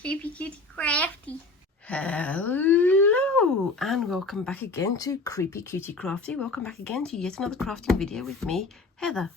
Creepy Cutie Crafty. Hello and welcome back again to Creepy Cutie Crafty. Welcome back again to yet another crafting video with me, Heather.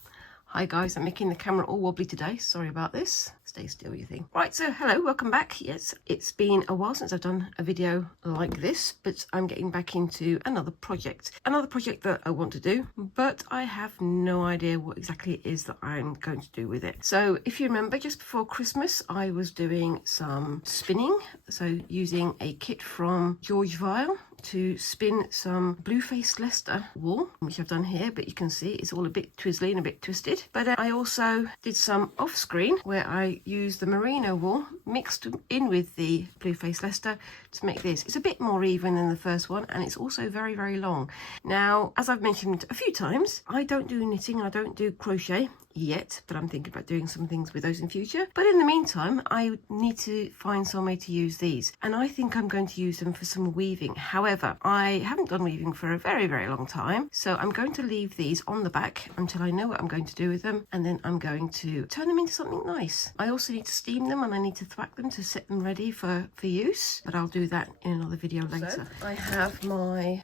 Hi guys, I'm making the camera all wobbly today. Sorry about this. Stay still, you think. Right, so hello, welcome back. Yes, it's been a while since I've done a video like this, but I'm getting back into another project. Another project that I want to do, but I have no idea what exactly it is that I'm going to do with it. So if you remember, just before Christmas, I was doing some spinning. So using a kit from George Vile to spin some blue-faced Leicester wool, which I've done here, but you can see it's all a bit twizzly and a bit twisted. But I also did some off-screen where I used the merino wool mixed in with the blue-faced Leicester to make this. It's a bit more even than the first one, and it's also very, very long. Now, as I've mentioned a few times, I don't do knitting and I don't do crochet yet, but I'm thinking about doing some things with those in future. But in the meantime, I need to find some way to use these, and I think I'm going to use them for some weaving. However, I haven't done weaving for a very, very long time, so I'm going to leave these on the back until I know what I'm going to do with them, and then I'm going to turn them into something nice. I also need to steam them and I need to thwack them to set them ready for use, but I'll do that in another video later. So I have my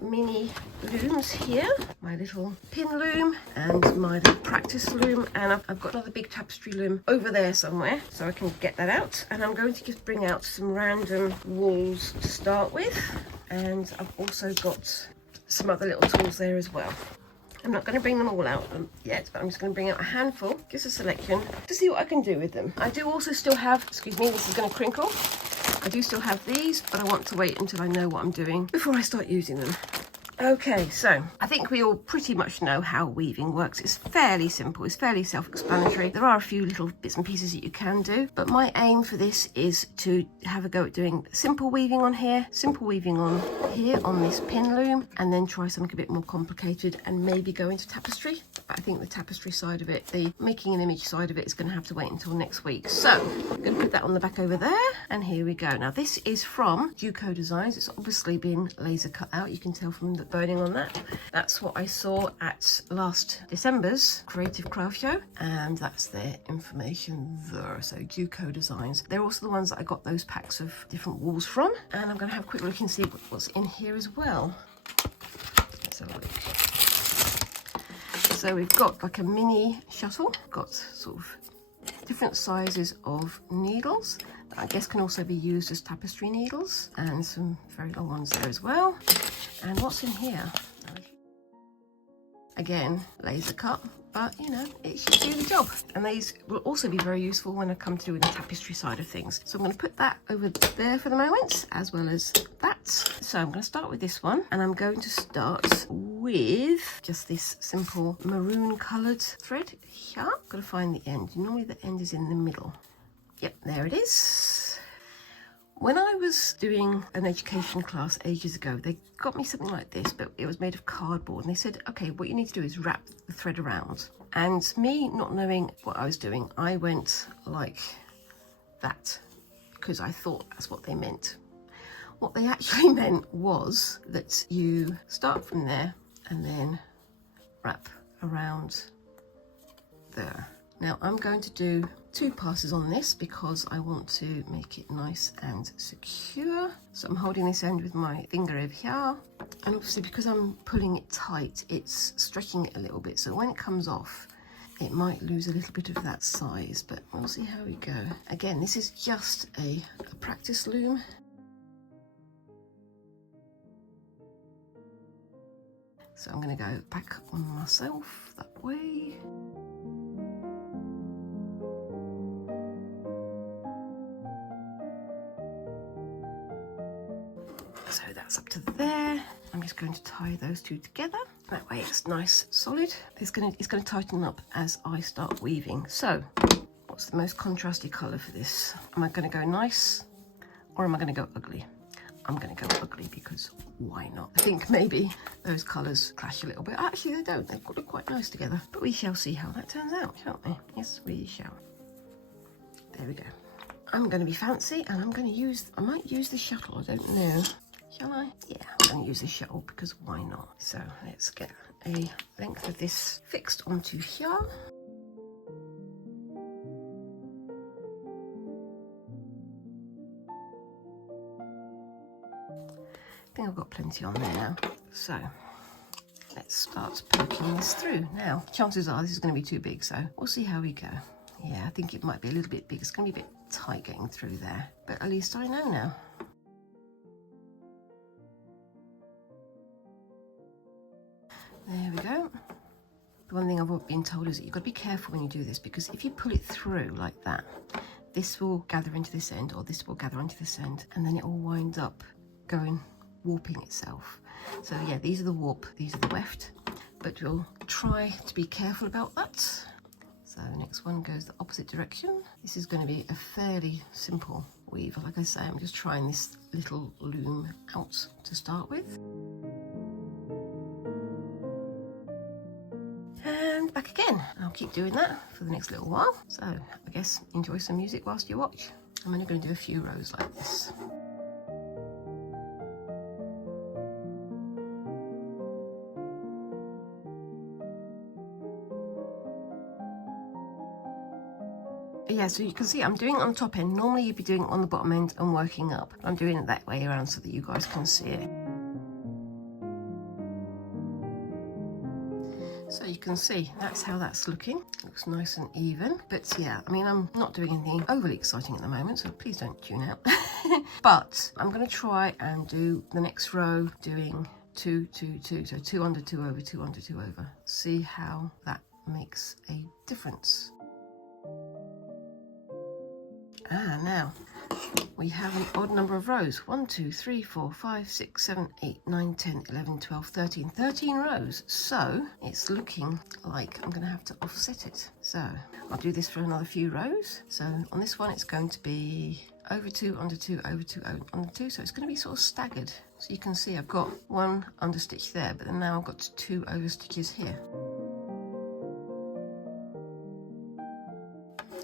mini looms here, my little pin loom and my little practice loom, and I've got another big tapestry loom over there somewhere, so I can get that out. And I'm going to just bring out some random wools to start with, and I've also got some other little tools there as well. I'm not going to bring them all out yet, but I'm just going to bring out a handful, just a selection, to see what I can do with them. I do also still have, excuse me, this is going to crinkle. I do still have these, but I want to wait until I know what I'm doing before I start using them. Okay, so I think we all pretty much know how weaving works. It's fairly simple, it's fairly self-explanatory. There are a few little bits and pieces that you can do, but my aim for this is to have a go at doing simple weaving on here, simple weaving on here on this pin loom, and then try something a bit more complicated and maybe go into tapestry. But I think the tapestry side of it, the making an image side of it, is going to have to wait until next week. So I'm going to put that on the back over there, and here we go. Now this is from Duco Designs. It's obviously been laser cut out. You can tell from the burning on that. That's what I saw at last December's Creative Craft Show, and that's their information there. So Duco Designs. They're also the ones that I got those packs of different wools from, and I'm going to have a quick look and see what's in here as well. Let's have a look. So we've got like a mini shuttle, got sort of different sizes of needles that I guess can also be used as tapestry needles, and some very long ones there as well. And what's in here? Again, laser cut, but you know, it should do the job. And these will also be very useful when I come to doing the tapestry side of things. So I'm going to put that over there for the moment, as well as that. So I'm going to start with this one, and I'm going to start with just this simple maroon coloured thread here. Got to find the end. Normally the end is in the middle. Yep, there it is. When I was doing an education class ages ago, they got me something like this, but it was made of cardboard. And they said, okay, what you need to do is wrap the thread around. And me not knowing what I was doing, I went like that because I thought that's what they meant. What they actually meant was that you start from there and then wrap around there. Now I'm going to do 2 passes on this because I want to make it nice and secure. So I'm holding this end with my finger over here, and obviously because I'm pulling it tight, it's stretching it a little bit, so when it comes off it might lose a little bit of that size, but we'll see how we go. Again, this is just a practice loom. So I'm going to go back on myself that way. So that's up to there. I'm just going to tie those two together. That way it's nice, solid. It's going to tighten up as I start weaving. So what's the most contrasty colour for this? Am I going to go nice or am I going to go ugly? I'm going to go ugly because why not? I think maybe those colours clash a little bit. Actually, they don't. They look quite nice together. But we shall see how that turns out, shan't we? Yes, we shall. There we go. I'm going to be fancy, and I might use the shuttle. I don't know. Shall I? Yeah, I'm going to use the shuttle because why not? So let's get a length of this fixed onto here. think I've got plenty on there now. So let's start poking this through. Now, chances are this is going to be too big, so we'll see how we go. Yeah, I think it might be a little bit big. It's going to be a bit tight getting through there, but at least I know now. There we go. The one thing I've been told is that you've got to be careful when you do this, because if you pull it through like that, this will gather into this end, or this will gather into this end, and then it will wind up warping itself. So yeah, these are the warp, these are the weft, but we'll try to be careful about that. So the next one goes the opposite direction. This is going to be a fairly simple weave. Like I say, I'm just trying this little loom out to start with. And back again. I'll keep doing that for the next little while. So I guess enjoy some music whilst you watch. I'm only going to do a few rows like this. Yeah, so you can see I'm doing it on the top end. Normally you'd be doing it on the bottom end and working up. I'm doing it that way around so that you guys can see it. So you can see that's how that's looking. Looks nice and even. But yeah, I mean, I'm not doing anything overly exciting at the moment, so please don't tune out. But I'm going to try and do the next row doing 2, 2, 2. So 2 under, 2 over, 2 under, 2 over. See how that makes a difference. Now we have an odd number of rows. 1, 2, 3, 4, 5, 6, 7, 8, 9, 10, 11, 12, 13. 13 rows. So it's looking like I'm going to have to offset it. So I'll do this for another few rows. So on this one, it's going to be over 2, under 2, over 2, under 2. So it's going to be sort of staggered. So you can see I've got 1 understitch there, but then now I've got 2 over stitches here.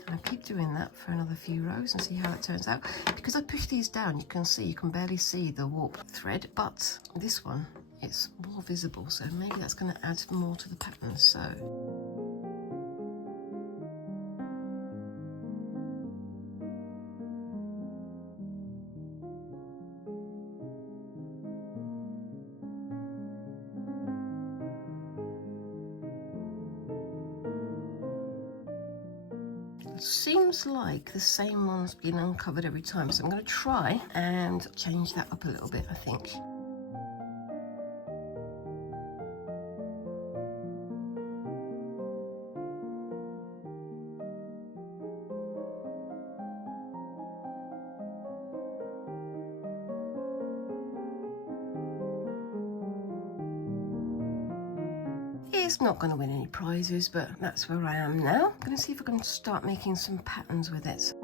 I'll keep doing that for another few rows and see how it turns out. Because I push these down, you can barely see the warp thread, but this one, it's more visible, so maybe that's going to add more to the pattern. So seems like the same one's been uncovered every time, so I'm going to try and change that up a little bit, I think. It's not going to win any prizes, but that's where I am now. I'm going to see if I can start making some patterns with it.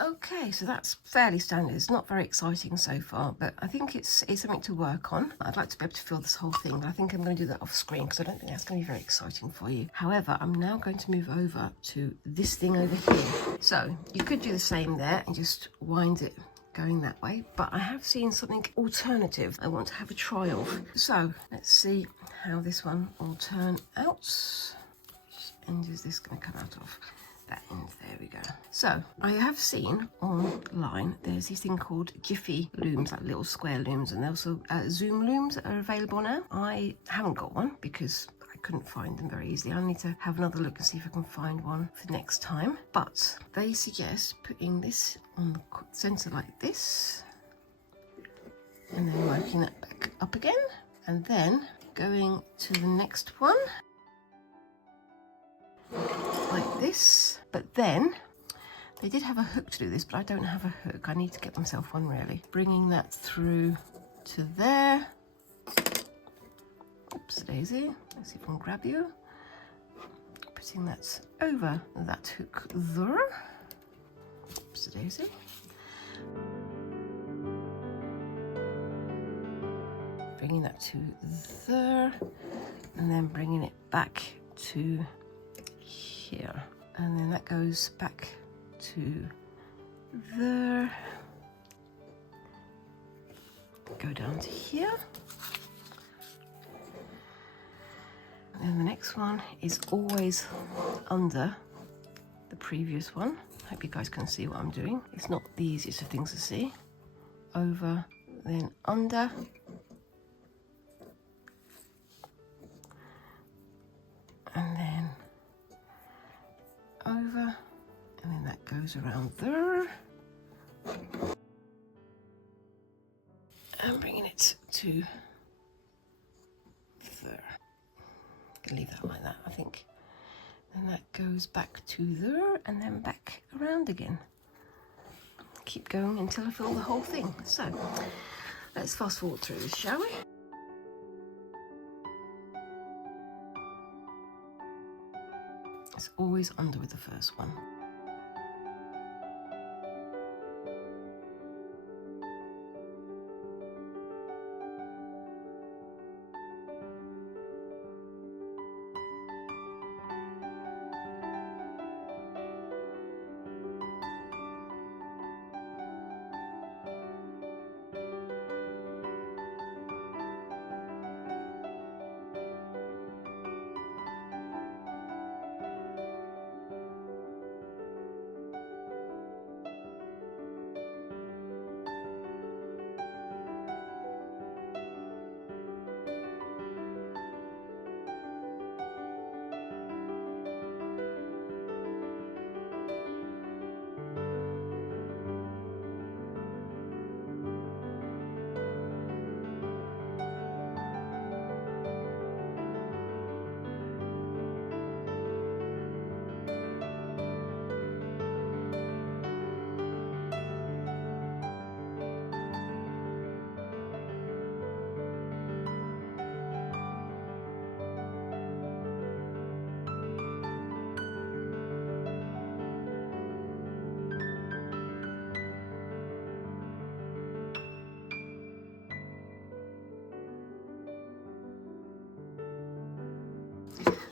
Okay, so that's fairly standard. It's not very exciting so far, but I think it's something to work on. I'd like to be able to fill this whole thing, but I think I'm going to do that off screen because I don't think that's going to be very exciting for you. However, I'm now going to move over to this thing over here. So you could do the same there and just wind it going that way, but I have seen something alternative I want to have a try of. So let's see how this one will turn out. Which end is this going to come out of? That end, there we go. So I have seen online there's this thing called Jiffy looms, like little square looms, and also zoom looms that are available now. I haven't got one because I couldn't find them very easily. I need to have another look and see if I can find one for next time. But they suggest putting this on the center like this and then working that back up again and then going to the next one like this. But then they did have a hook to do this, but I don't have a hook. I need to get myself one really. Bringing that through to there. Oops, daisy. Let's see if I can grab you. Putting that over that hook there. Oops, daisy. Bringing that to there, and then bringing it back to here, and then that goes back to there, go down to here, and then the next one is always under the previous one. I hope you guys can see what I'm doing. It's not the easiest of things to see. Over, then under, and then over, and then that goes around there, and bringing it to there. Can leave that like that, I think. And that goes back to there, and then back around again. Keep going until I fill the whole thing. So let's fast forward through this, shall we? It's always under with the first one.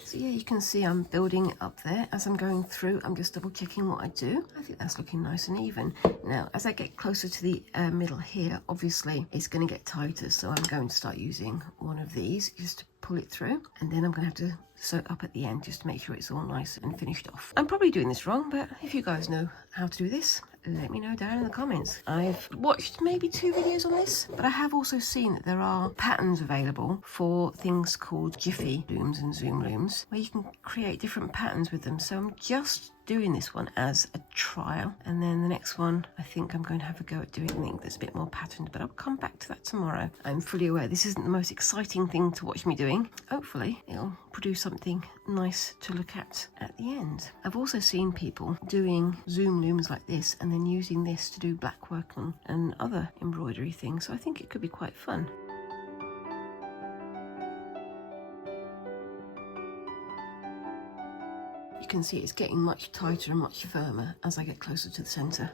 So yeah, you can see I'm building it up there. As I'm going through, I'm just double checking what I do. I think that's looking nice and even. Now, as I get closer to the middle here, obviously it's going to get tighter. So I'm going to start using one of these just to pull it through. And then I'm going to have to sew it up at the end just to make sure it's all nice and finished off. I'm probably doing this wrong, but if you guys know how to do this, let me know down in the comments. I've watched maybe 2 videos on this, but I have also seen that there are patterns available for things called Jiffy looms and Zoom looms, where you can create different patterns with them. So I'm just doing this one as a trial, and then the next one I think I'm going to have a go at doing something that's a bit more patterned, but I'll come back to that tomorrow. I'm fully aware this isn't the most exciting thing to watch me doing. Hopefully it'll produce something nice to look at the end. I've also seen people doing Zoom looms like this and then using this to do black work on and other embroidery things, so I think it could be quite fun. You can see it's getting much tighter and much firmer as I get closer to the centre.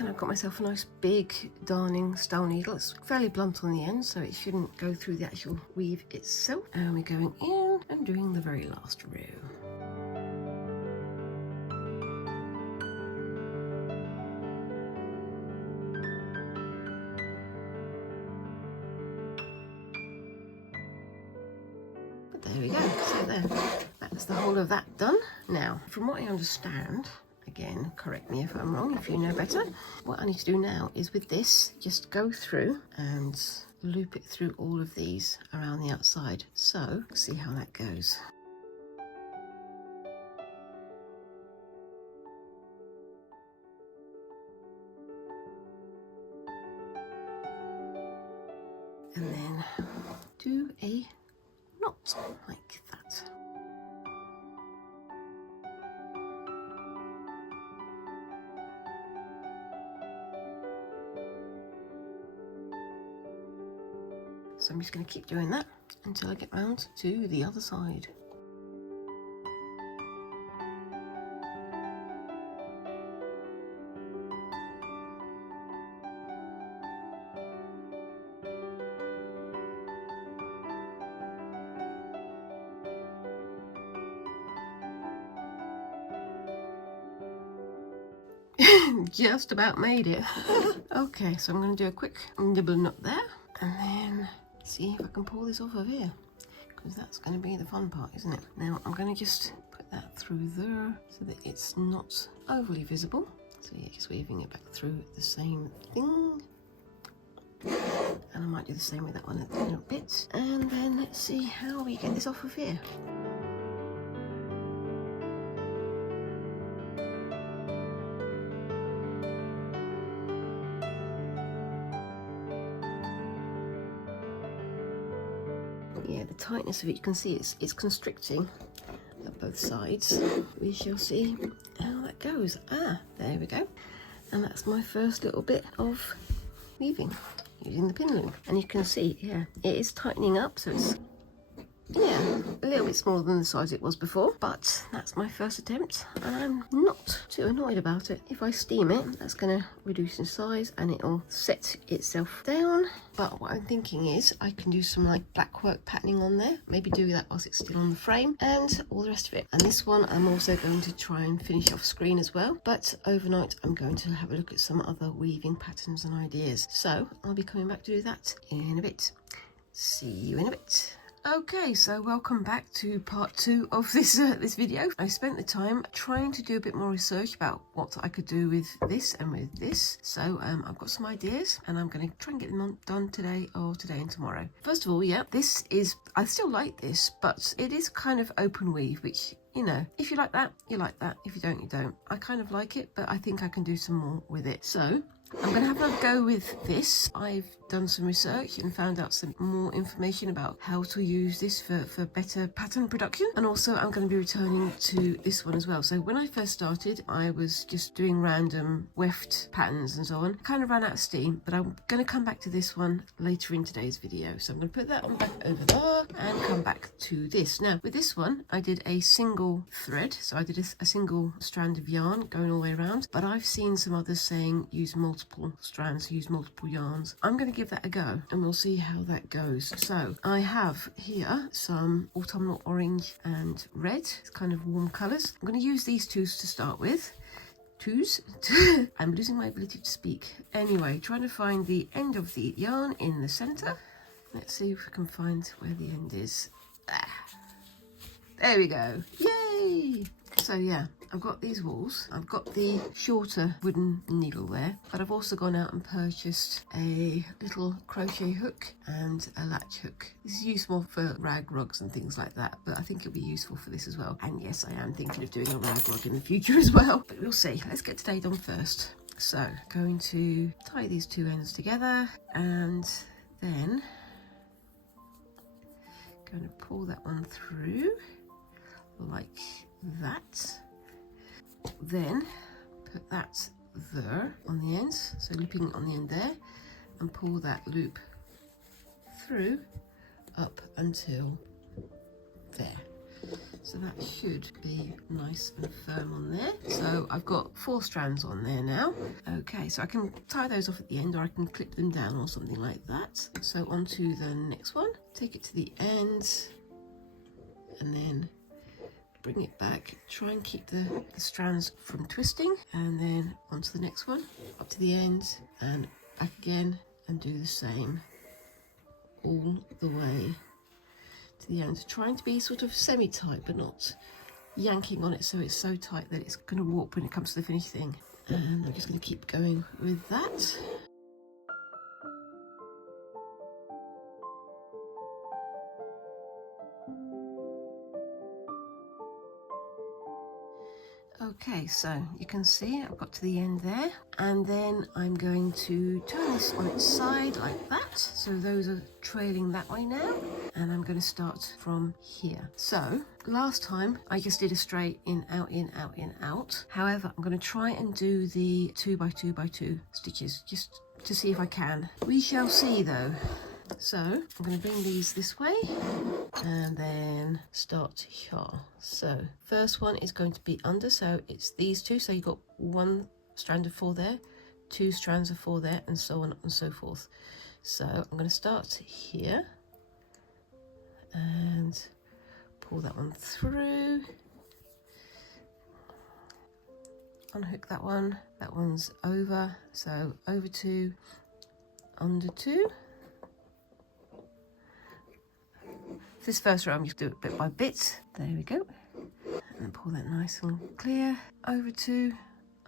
I've got myself a nice big darning style needle. It's fairly blunt on the end, so it shouldn't go through the actual weave itself. And we're going in and doing the very last row. But there we go. So there, that's the whole of that done. Now, from what I understand, again, correct me if I'm wrong, if you know better. What I need to do now is with this, just go through and loop it through all of these around the outside. So, see how that goes. And then do a knot like that. So I'm just going to keep doing that until I get round to the other side. Just about made it. Okay, so I'm going to do a quick nibbling up there and then see if I can pull this off of here, because that's going to be the fun part, isn't it? Now I'm going to just put that through there so that it's not overly visible. So yeah, just weaving it back through the same thing. And I might do the same with that one in a bit. And then let's see how we get this off of here. Yeah, the tightness of it, you can see it's constricting at both sides. We shall see how that goes. Ah, there we go. And that's my first little bit of weaving using the pin loom. And you can see, yeah, it is tightening up, so it's, yeah, a little bit smaller than the size it was before, but that's my first attempt and I'm not too annoyed about it. If I steam it, that's going to reduce in size and it'll set itself down. But what I'm thinking is I can do some like black work patterning on there, maybe do that whilst it's still on the frame and all the rest of it. And this one I'm also going to try and finish off screen as well, but overnight I'm going to have a look at some other weaving patterns and ideas. So I'll be coming back to do that in a bit. See you in a bit. Okay, so welcome back to part 2 of this video. I spent the time trying to do a bit more research about what I could do with this and with this. So I've got some ideas and I'm going to try and get them done today and tomorrow. First of all, yeah, this is, I still like this, but it is kind of open weave, which, you know, if you like that, you like that. If you don't, you don't. I kind of like it, but I think I can do some more with it. So I'm going to have a go with this. I've done some research and found out some more information about how to use this for better pattern production. And also I'm going to be returning to this one as well. So when I first started, I was just doing random weft patterns and so on. Kind of ran out of steam, but I'm going to come back to this one later in today's video. So I'm going to put that on back over there and come back to this. Now with this one, I did a single thread. So I did a single strand of yarn going all the way around, but I've seen some others saying use multiple strands, use multiple yarns. I'm going to give that a go and we'll see how that goes. So I have here some autumnal orange and red. It's kind of warm colours. I'm going to use these twos to start with. I'm losing my ability to speak. Anyway, trying to find the end of the yarn in the centre. Let's see if we can find where the end is. There we go. Yay! So yeah, I've got these walls. I've got the shorter wooden needle there, but I've also gone out and purchased a little crochet hook and a latch hook. This is useful for rag rugs and things like that, but I think it'll be useful for this as well. And yes, I am thinking of doing a rag rug in the future as well, but we'll see. Let's get today done first. So going to tie these two ends together and then going to pull that one through like that. Then put that there on the ends, so looping on the end there, and pull that loop through up until there. So that should be nice and firm on there. So I've got 4 strands on there now. Okay, so I can tie those off at the end or I can clip them down or something like that. So on to the next one, take it to the end and then bring it back, try and keep the strands from twisting, and then onto the next one, up to the end and back again, and do the same all the way to the end, trying to be sort of semi-tight but not yanking on it so it's so tight that it's going to warp when it comes to the finished thing. And I'm just going to keep going with that. Okay, so you can see I've got to the end there, and then I'm going to turn this on its side like that, so those are trailing that way now, and I'm going to start from here. So last time I just did a straight in, out, in, out, in, out. However, I'm going to try and do the 2 by 2 by 2 stitches just to see if I can. We shall see though. So I'm going to bring these this way and then start here. So first one is going to be under, so it's these two. So you've got one strand of 4 there, 2 strands of 4 there, and so on and so forth. So I'm going to start here and pull that one through, unhook that one. That one's over, so over 2, under 2. This first row, I'm just do it bit by bit. There we go. And pull that nice and clear. Over 2,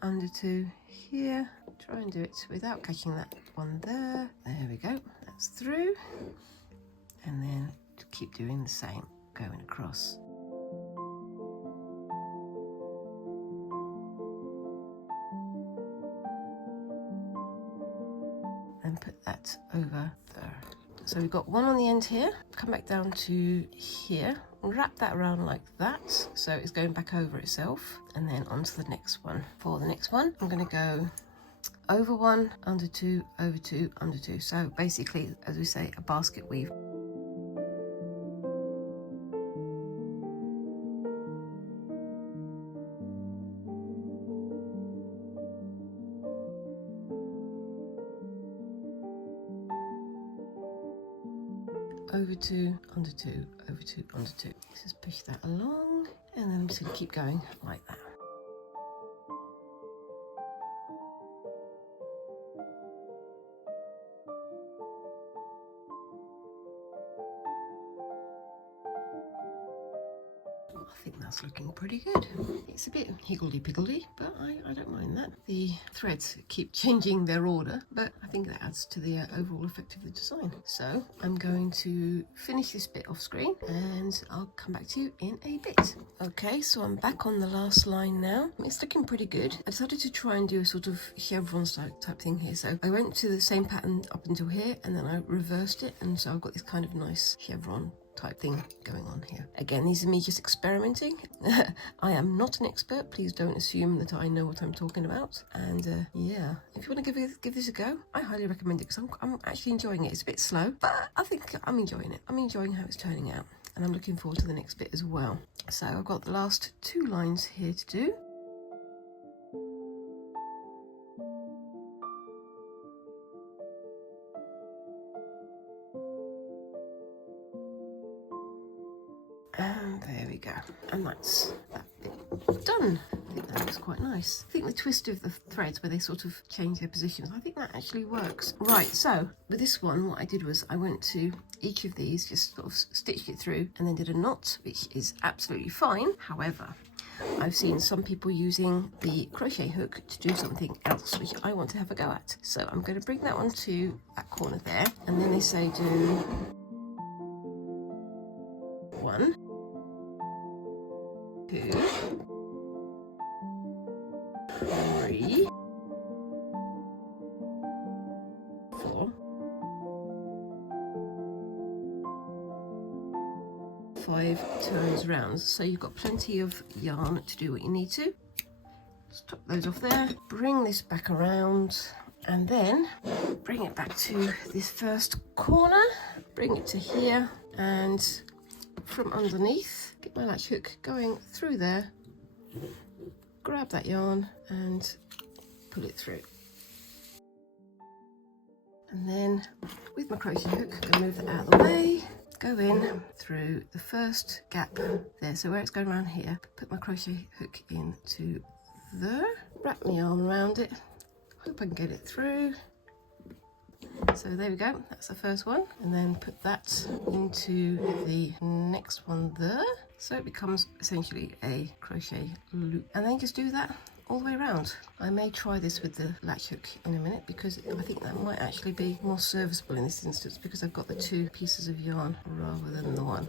under 2 here. Try and do it without catching that one there. There we go. That's through. And then keep doing the same, going across. And put that over there. So we've got one on the end here, come back down to here, wrap that around like that, so it's going back over itself, and then onto the next one. For the next one, I'm going to go over 1, under 2, over 2, under 2. So basically, as we say, a basket weave. Over 2, under 2, over 2, under 2. Just push that along, and then I'm just going to keep going like that. I think that's looking pretty good. It's a bit higgledy-piggledy, but I don't mind that. The threads keep changing their order, but I think that adds to the overall effect of the design. So I'm going to finish this bit off screen and I'll come back to you in a bit. Okay, so I'm back on the last line now. It's looking pretty good. I decided to try and do a sort of chevron type thing here. So I went to the same pattern up until here and then I reversed it, and so I've got this kind of nice chevron type thing going on here. Again, these are me just experimenting. I am not an expert. Please don't assume that I know what I'm talking about. And yeah, if you want to give this a go, I highly recommend it because I'm actually enjoying it. It's a bit slow, but I think I'm enjoying it. I'm enjoying how it's turning out, and I'm looking forward to the next bit as well. So I've got the last 2 lines here to do. And there we go. And that's that bit done. I think that looks quite nice. I think the twist of the threads where they sort of change their positions, I think that actually works. Right, so with this one, what I did was I went to each of these, just sort of stitched it through and then did a knot, which is absolutely fine. However, I've seen some people using the crochet hook to do something else, which I want to have a go at. So I'm going to bring that one to that corner there, and then they say do 1, 2, 3, 4, 5 turns round. So you've got plenty of yarn to do what you need to. Just top those off there, bring this back around, and then bring it back to this first corner, bring it to here, and from underneath, get my latch hook going through there, grab that yarn and pull it through. And then with my crochet hook, I'm going to move that out of the way, go in through the first gap there. So where it's going around here, put my crochet hook into there, wrap my arm around it, hope I can get it through. So there we go, that's the first one, and then put that into the next one there, so it becomes essentially a crochet loop, and then just do that all the way around. I may try this with the latch hook in a minute because I think that might actually be more serviceable in this instance because I've got the 2 pieces of yarn rather than the one.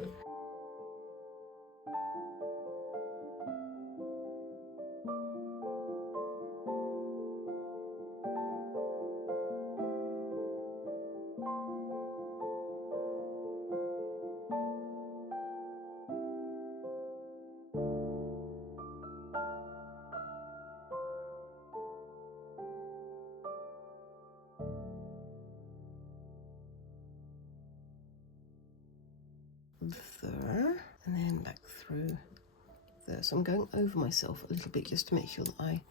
there, and then back through there. So I'm going over myself a little bit just to make sure that I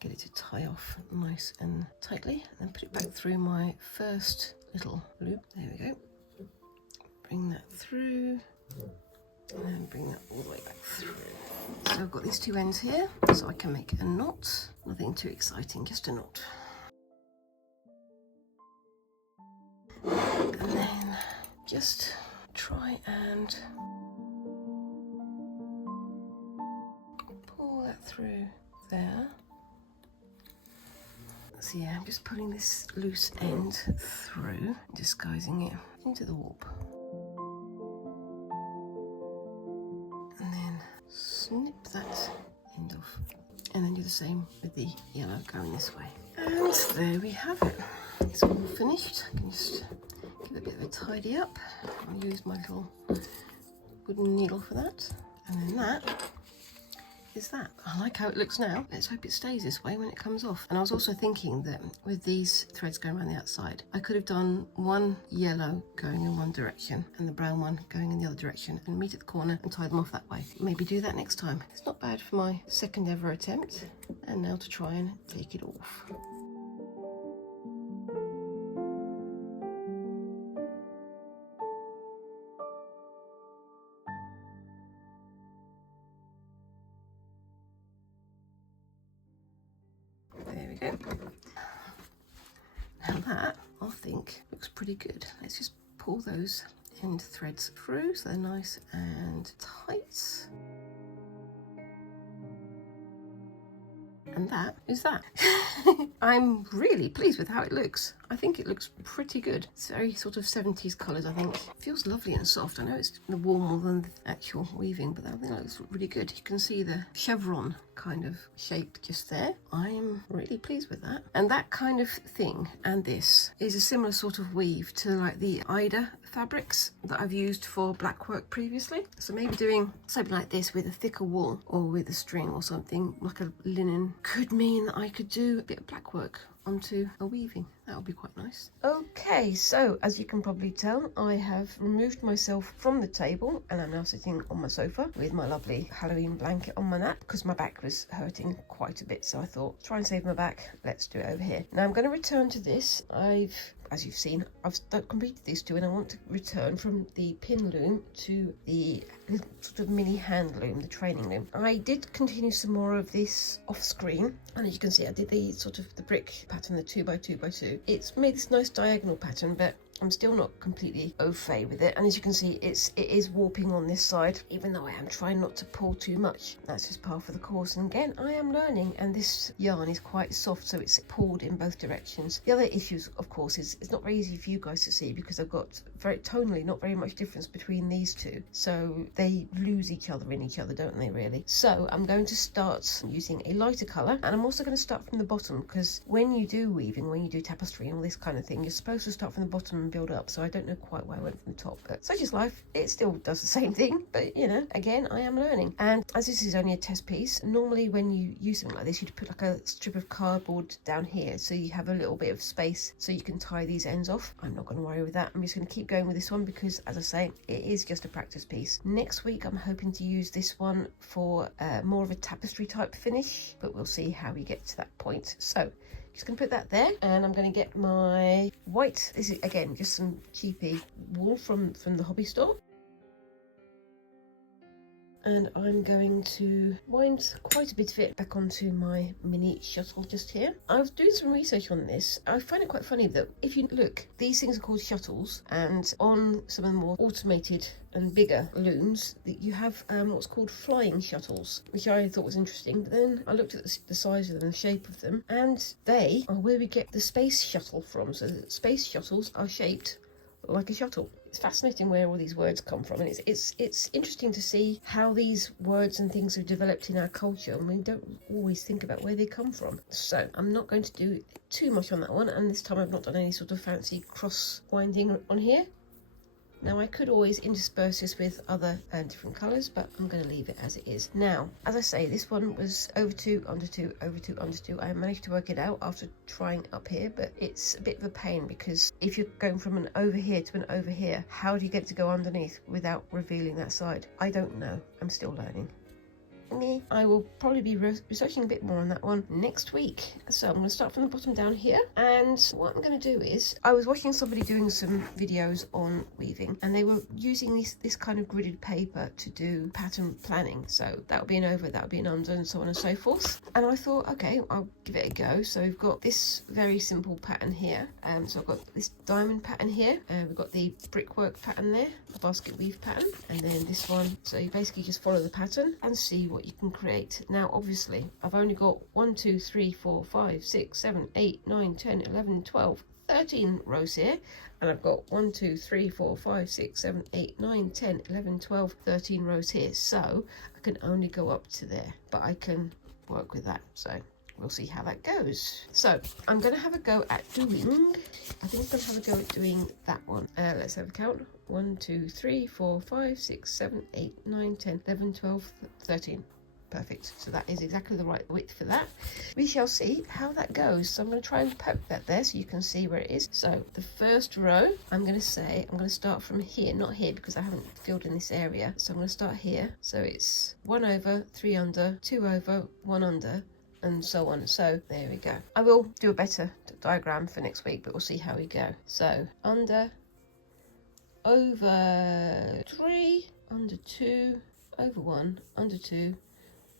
get it to tie off nice and tightly, and then put it back through my first little loop. There we go. Bring that through, and then bring that all the way back through. So I've got these two ends here, so I can make a knot. Nothing too exciting, just a knot. And then just try and pull that through there. So yeah, I'm just pulling this loose end through, disguising it into the warp. And then snip that end off. And then do the same with the yellow going this way. And there we have it. It's all finished. I can just give it a bit of a tidy up. I'll use my little wooden needle for that. And then that is that. I like how it looks now. Let's hope it stays this way when it comes off. And I was also thinking that with these threads going around the outside, I could have done one yellow going in one direction and the brown one going in the other direction and meet at the corner and tie them off that way. Maybe do that next time. It's not bad for my second ever attempt. And now to try and take it off. There we go. Now that, I think, looks pretty good. Let's just pull those end threads through so they're nice and tight. And that is that. I'm really pleased with how it looks. I think it looks pretty good. It's very sort of 70s colours, I think. It feels lovely and soft. I know it's warmer than the actual weaving, but I think that looks really good. You can see the chevron kind of shape just there. I'm really pleased with that. And that kind of thing and this is a similar sort of weave to like the Ida fabrics that I've used for black work previously. So maybe doing something like this with a thicker wool or with a string or something like a linen could mean that I could do a bit of black work onto a weaving. That would be quite nice. Okay, so as you can probably tell, I have removed myself from the table and I'm now sitting on my sofa with my lovely Halloween blanket on my lap because my back was hurting quite a bit, so I thought, try and save my back, let's do it over here. Now I'm going to return to this. As you've seen, I've completed these two and I want to return from the pin loom to the sort of mini hand loom, the training loom. I did continue some more of this off screen, and as you can see I did the sort of the brick pattern, the 2x2x2. It's made this nice diagonal pattern, but I'm still not completely au fait with it, and as you can see it is warping on this side, even though I am trying not to pull too much. That's just part of the course, and again I am learning, and this yarn is quite soft so it's pulled in both directions. The other issues of course is it's not very easy for you guys to see because I've got very tonally not very much difference between these two, so they lose each other in each other, don't they really? So I'm going to start using a lighter colour, and I'm also going to start from the bottom because when you do weaving, when you do tapestry and all this kind of thing, you're supposed to start from the bottom and build up. So I don't know quite why I went from the top, but such is life. It still does the same thing, but you know, again I am learning. And as this is only a test piece, normally when you use something like this you'd put like a strip of cardboard down here so you have a little bit of space so you can tie these ends off. I'm not going to worry with that. I'm just going to keep going with this one because, as I say, it is just a practice piece. Next week I'm hoping to use this one for more of a tapestry type finish, but we'll see how we get to that point. So just going to put that there, and I'm going to get my white, this is again just some cheapy wool from the hobby store, and I'm going to wind quite a bit of it back onto my mini shuttle just here. I was doing some research on this. I find it quite funny that if you look, these things are called shuttles, and on some of the more automated and bigger looms that you have what's called flying shuttles, which I thought was interesting. But then I looked at the size of them, the shape of them, and they are where we get the space shuttle from. So the space shuttles are shaped like a shuttle. It's fascinating where all these words come from, and it's interesting to see how these words and things have developed in our culture, and we don't always think about where they come from. So I'm not going to do too much on that one, and this time I've not done any sort of fancy cross winding on here. Now I could always intersperse this with other different colours, but I'm going to leave it as it is. Now, as I say, this one was over 2, under 2, over 2, under 2. I managed to work it out after trying up here, but it's a bit of a pain because if you're going from an over here to an over here, how do you get it to go underneath without revealing that side? I don't know. I'm still learning. I will probably be researching a bit more on that one next week. So I'm going to start from the bottom down here, and what I'm going to do is, I was watching somebody doing some videos on weaving, and they were using this kind of gridded paper to do pattern planning. So that would be an over, that would be an under, and so on and so forth. And I thought, okay, I'll give it a go. So we've got this very simple pattern here. So I've got this diamond pattern here, we've got the brickwork pattern there, the basket weave pattern, and then this one. So you basically just follow the pattern and see what you can create. Now obviously I've only got 1 2 3 4 5 6 7 8 9 10 11 12 13 rows here, and I've got 1 2 3 4 5 6 7 8 9 10 11 12 13 rows here, so I can only go up to there, but I can work with that. So we'll see how that goes. So I'm going to have a go at doing, I think I'm going to have a go at doing that one. Let's have a count. 1 2 3 4 5 6 7 8 9 10 11 12 13. Perfect. So that is exactly the right width for that. We shall see how that goes. So I'm going to try and poke that there so you can see where it is. So the first row, I'm going to start from here, not here because I haven't filled in this area. So I'm going to start here. So it's 1 over, 3 under, 2 over, 1 under, and so on. So there we go. I will do a better diagram for next week, but we'll see how we go. So under, over 3, under 2, over 1, under 2,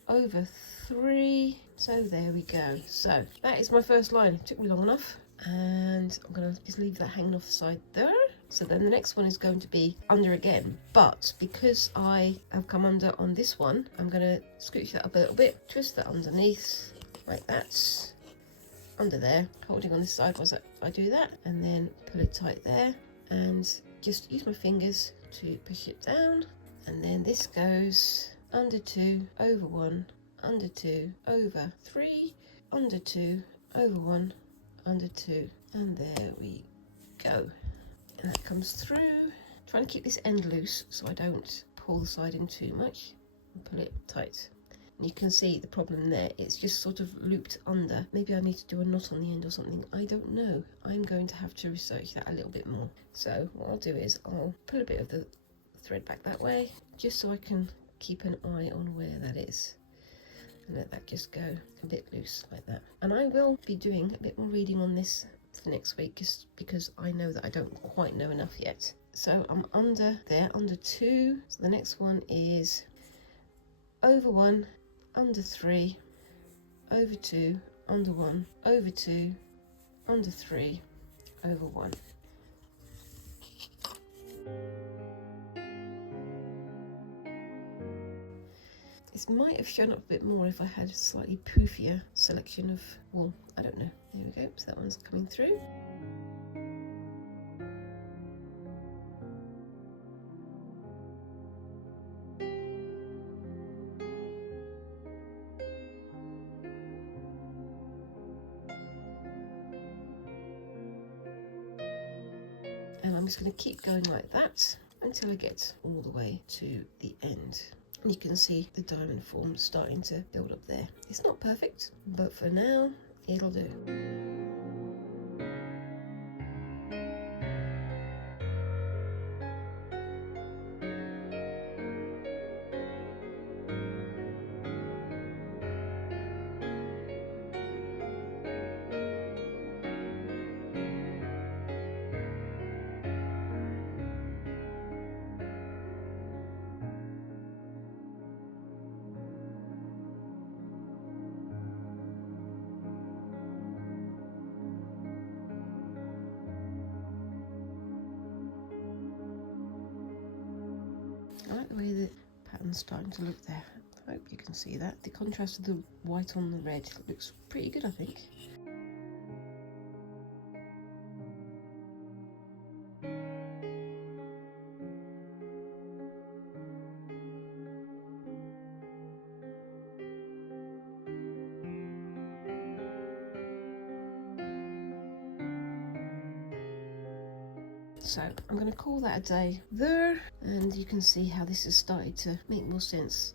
over 3. So there we go. So that is my first line. It took me long enough, and I'm going to just leave that hanging off the side there. So then the next one is going to be under again, but because I have come under on this one, I'm going to scooch that up a little bit, twist that underneath like that, under there, holding on this side while I do that, and then pull it tight there, and just use my fingers to push it down. And then this goes under 2, over 1, under 2, over 3, under 2, over 1, under 2, and there we go. And that comes through. Trying to keep this end loose so I don't pull the side in too much, and pull it tight. And you can see the problem there, it's just sort of looped under. Maybe I need to do a knot on the end or something, I don't know. I'm going to have to research that a little bit more. So what I'll do is I'll pull a bit of the thread back that way, just so I can keep an eye on where that is, and let that just go a bit loose like that. And I will be doing a bit more reading on this for next week, just because I know that I don't quite know enough yet. So I'm under there, under 2. So the next one is over 1, under 3, over 2, under 1, over 2, under 3, over 1. This might have shown up a bit more if I had a slightly poofier selection of wool. I don't know. There we go. So that one's coming through. And I'm just going to keep going like that until I get all the way to the end. And you can see the diamond form starting to build up there. It's not perfect, but for now, it'll do. I like the way the pattern's starting to look there. I hope you can see that. The contrast of the white on the red looks pretty good, I think. So I'm going to call that a day there, and you can see how this has started to make more sense.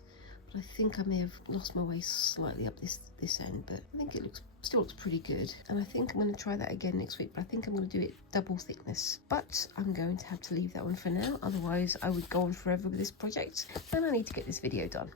But I think I may have lost my way slightly up this end, but I think it still looks pretty good. And I think I'm going to try that again next week, but I think I'm going to do it double thickness. But I'm going to have to leave that one for now, otherwise I would go on forever with this project, and I need to get this video done.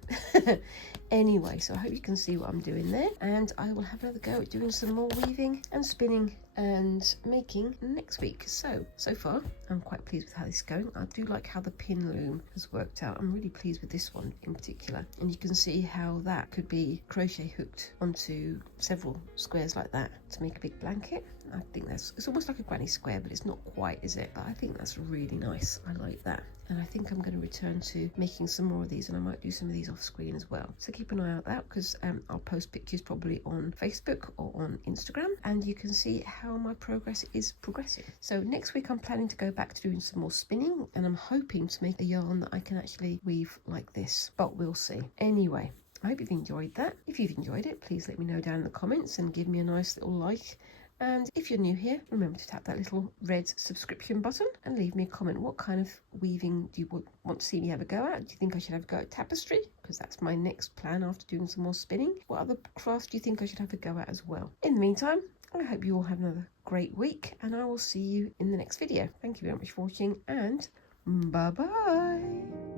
Anyway, so I hope you can see what I'm doing there, and I will have another go at doing some more weaving and spinning and making next week. So far I'm quite pleased with how this is going. I do like how the pin loom has worked out. I'm really pleased with this one in particular, and you can see how that could be crochet hooked onto several squares like that to make a big blanket. I think it's almost like a granny square, but it's not quite, is it? But I think that's really nice. I like that. And I think I'm going to return to making some more of these, and I might do some of these off screen as well. So keep an eye out that, because I'll post pictures probably on Facebook or on Instagram, and you can see how my progress is progressing. So next week I'm planning to go back to doing some more spinning, and I'm hoping to make a yarn that I can actually weave like this, but we'll see. Anyway, I hope you've enjoyed that. If you've enjoyed it, please let me know down in the comments and give me a nice little like. And if you're new here, remember to tap that little red subscription button and leave me a comment. What kind of weaving do you want to see me have a go at? Do you think I should have a go at tapestry? Because that's my next plan after doing some more spinning. What other crafts do you think I should have a go at as well? In the meantime, I hope you all have another great week, and I will see you in the next video. Thank you very much for watching, and bye bye.